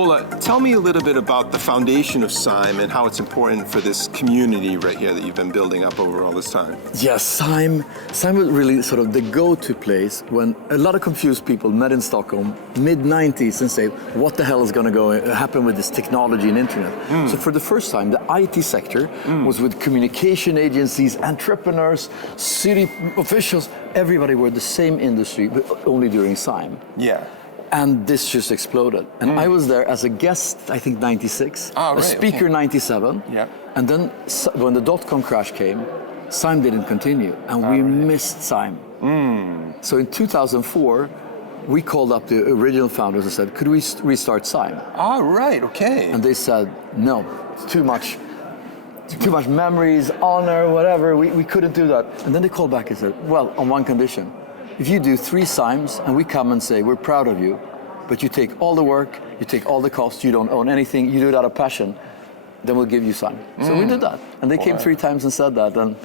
Ola, tell me a little bit about the foundation of SIME and how it's important for this community right here that you've been building up over all this time. Yes, SIME was really sort of the go-to place when a lot of confused people met in Stockholm, mid-90s, and say, what the hell is going to happen with this technology and internet? So for the first time, the IT sector was with communication agencies, entrepreneurs, city officials, everybody were the same industry, but only during SIME. Yeah. And this just exploded. And I was there as a guest, I think 96, a speaker 97. Yeah. And then when the dot-com crash came, SIME didn't continue, and we missed SIME. So in 2004, we called up the original founders and said, could we restart SIME? Okay. And they said, no, it's too much memories, honor, whatever, we couldn't do that. And then they called back and said, well, on one condition. If you do 3 SIMEs and we come and say, we're proud of you, but you take all the work, you take all the costs, you don't own anything, you do it out of passion, then we'll give you SIME. So we did that. And they came 3 times and said that, and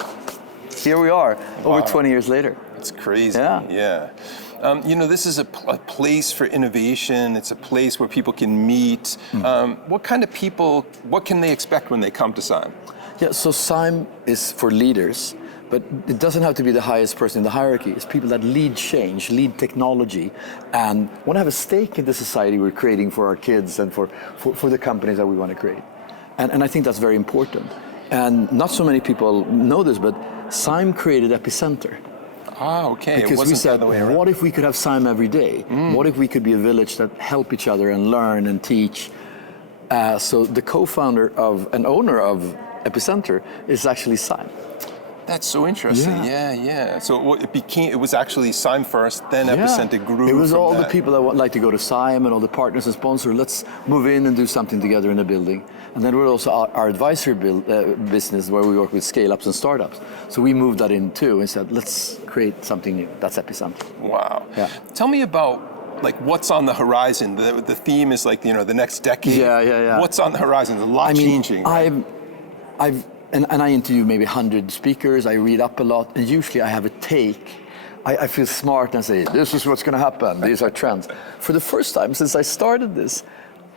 here we are, over 20 years later. It's crazy, yeah. This is a place for innovation, it's a place where people can meet. What kind of people, what can they expect when they come to SIME? Yeah, so SIME is for leaders. But it doesn't have to be the highest person in the hierarchy. It's people that lead change, lead technology, and want to have a stake in the society we're creating for our kids and for the companies that we want to create. And I think that's very important. And not so many people know this, but SIME created Epicenter. Okay. Because we said, what if we could have SIME every day? What if we could be a village that help each other and learn and teach? So the co-founder and owner of Epicenter is actually SIME. That's so interesting. Yeah. So it was actually SIME first, then Epicenter grew. It was from all that. the people that would like to go to SIME and all the partners and sponsors. Let's move in and do something together in the building. And then we're also our advisory business where we work with scale-ups and startups. So we moved that in too and said, let's create something new. That's Epicenter. Wow. Yeah. Tell me about what's on the horizon. The theme is the next decade. Yeah. What's on the horizon? There's a lot changing. Right? And I interview maybe 100 speakers, I read up a lot, and usually I have a take. I feel smart and say, this is what's going to happen, these are trends. For the first time since I started this,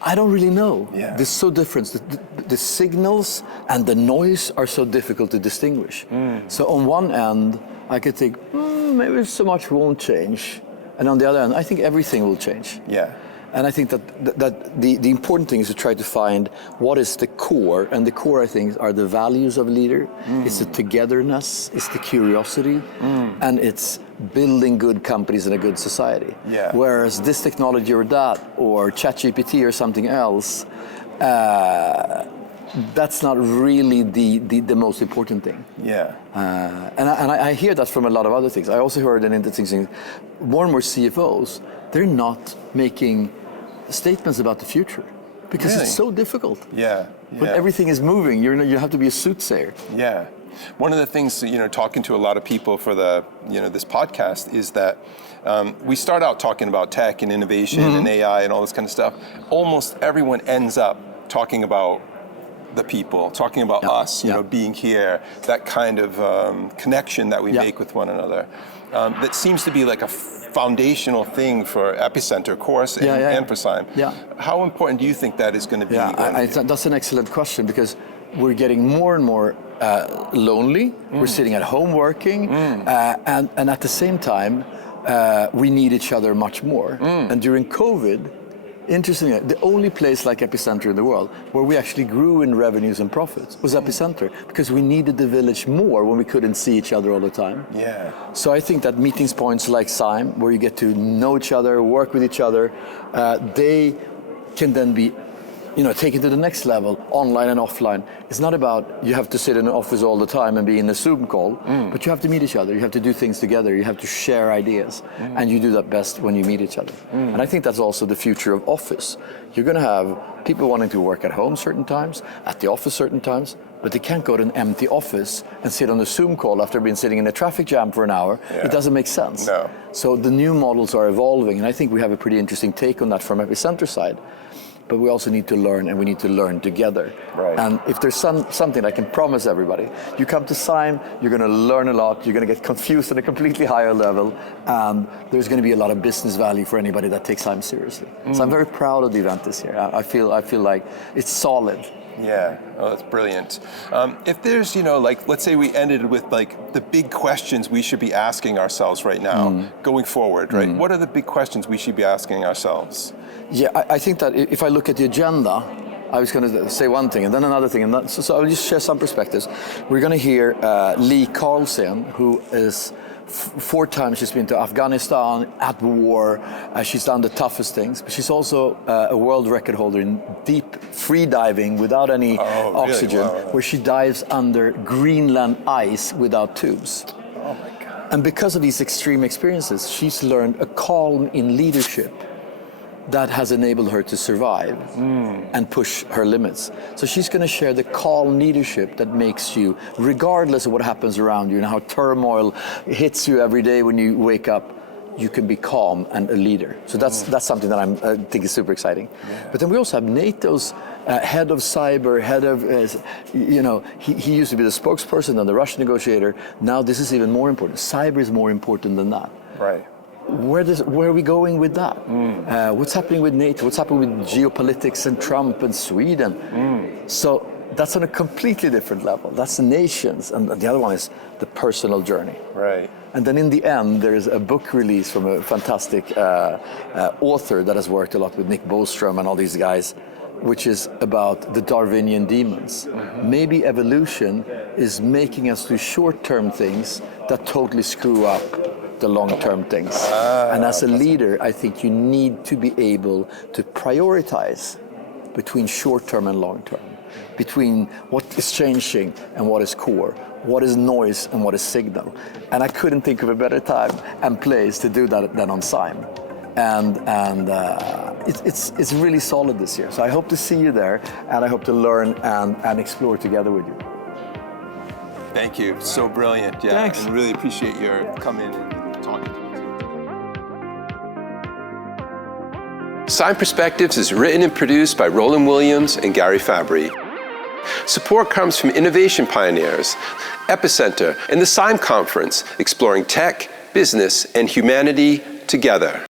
I don't really know. Yeah. This is so different. The signals and the noise are so difficult to distinguish. So on one end, I could think, maybe so much won't change. And on the other end, I think everything will change. Yeah. And I think that the important thing is to try to find what is the core, and the core I think are the values of a leader. It's the togetherness, it's the curiosity, and it's building good companies in a good society. Yeah. Whereas this technology or that, or ChatGPT or something else, that's not really the most important thing. Yeah. And I hear that from a lot of other things. I also heard an interesting thing, more and more CFOs, they're not making statements about the future because it's so difficult. Yeah. When everything is moving, you have to be a soothsayer. Yeah. One of the things, talking to a lot of people for this podcast is that we start out talking about tech and innovation and AI and all this kind of stuff. Almost everyone ends up talking about the people, talking about us, being here, that kind of connection that we make with one another. That seems to be like a foundational thing for Epicenter, of course, and for SIME. Yeah. How important do you think that is going to be? That's an excellent question, because we're getting more and more lonely. We're sitting at home working, and at the same time, we need each other much more. And during COVID, interestingly, the only place like Epicenter in the world where we actually grew in revenues and profits was Epicenter, because we needed the village more when we couldn't see each other all the time. Yeah. So I think that meetings points like SIME, where you get to know each other, work with each other, they can then be taken to the next level, online and offline. It's not about you have to sit in an office all the time and be in a Zoom call, but you have to meet each other, you have to do things together, you have to share ideas, and you do that best when you meet each other. And I think that's also the future of office. You're going to have people wanting to work at home certain times, at the office certain times, but they can't go to an empty office and sit on a Zoom call after being sitting in a traffic jam for an hour. Yeah. It doesn't make sense. No. So the new models are evolving, and I think we have a pretty interesting take on that from Epicenter side. but we also need to learn, and we need to learn together. Right. And if there's something I can promise everybody, you come to SIME, you're going to learn a lot, you're going to get confused at a completely higher level, and there's going to be a lot of business value for anybody that takes SIME seriously. So I'm very proud of the event this year. I feel like it's solid. Yeah, oh, that's brilliant. If there's, like, let's say we ended with like the big questions we should be asking ourselves right now, going forward, right? What are the big questions we should be asking ourselves? Yeah, I think that if I look at the agenda, I was going to say one thing and then another thing, and so I'll just share some perspectives. We're going to hear Lee Carlsen, who is 4 times she's been to Afghanistan, at war, she's done the toughest things, but she's also a world record holder in deep free diving without any oxygen, really? Wow. where she dives under Greenland ice without tubes. Oh my God. And because of these extreme experiences, she's learned a calm in leadership that has enabled her to survive and push her limits. So she's going to share the calm leadership that makes you, regardless of what happens around you and how turmoil hits you every day when you wake up, you can be calm and a leader. So that's something that I think is super exciting. Yeah. But then we also have NATO's head of cyber, head of, he used to be the spokesperson and the Russian negotiator. Now this is even more important. Cyber is more important than that. Right. Where are we going with that? What's happening with NATO? What's happening with geopolitics and Trump and Sweden? So that's on a completely different level. That's the nations, and the other one is the personal journey. Right. And then in the end, there's a book release from a fantastic author that has worked a lot with Nick Bostrom and all these guys, which is about the Darwinian demons. Maybe evolution is making us do short-term things that totally screw up the long-term things. And as a leader, I think you need to be able to prioritize between short-term and long-term, between what is changing and what is core, what is noise and what is signal. And I couldn't think of a better time and place to do that than on SIME. And it's really solid this year. So I hope to see you there, and I hope to learn and explore together with you. Thank you. So brilliant. Yeah. Thanks. And really appreciate your coming and talking to me. SIME Perspectives is written and produced by Roland Williams and Gary Fabry. Support comes from innovation pioneers, Epicenter, and the SIME Conference, exploring tech, business, and humanity together.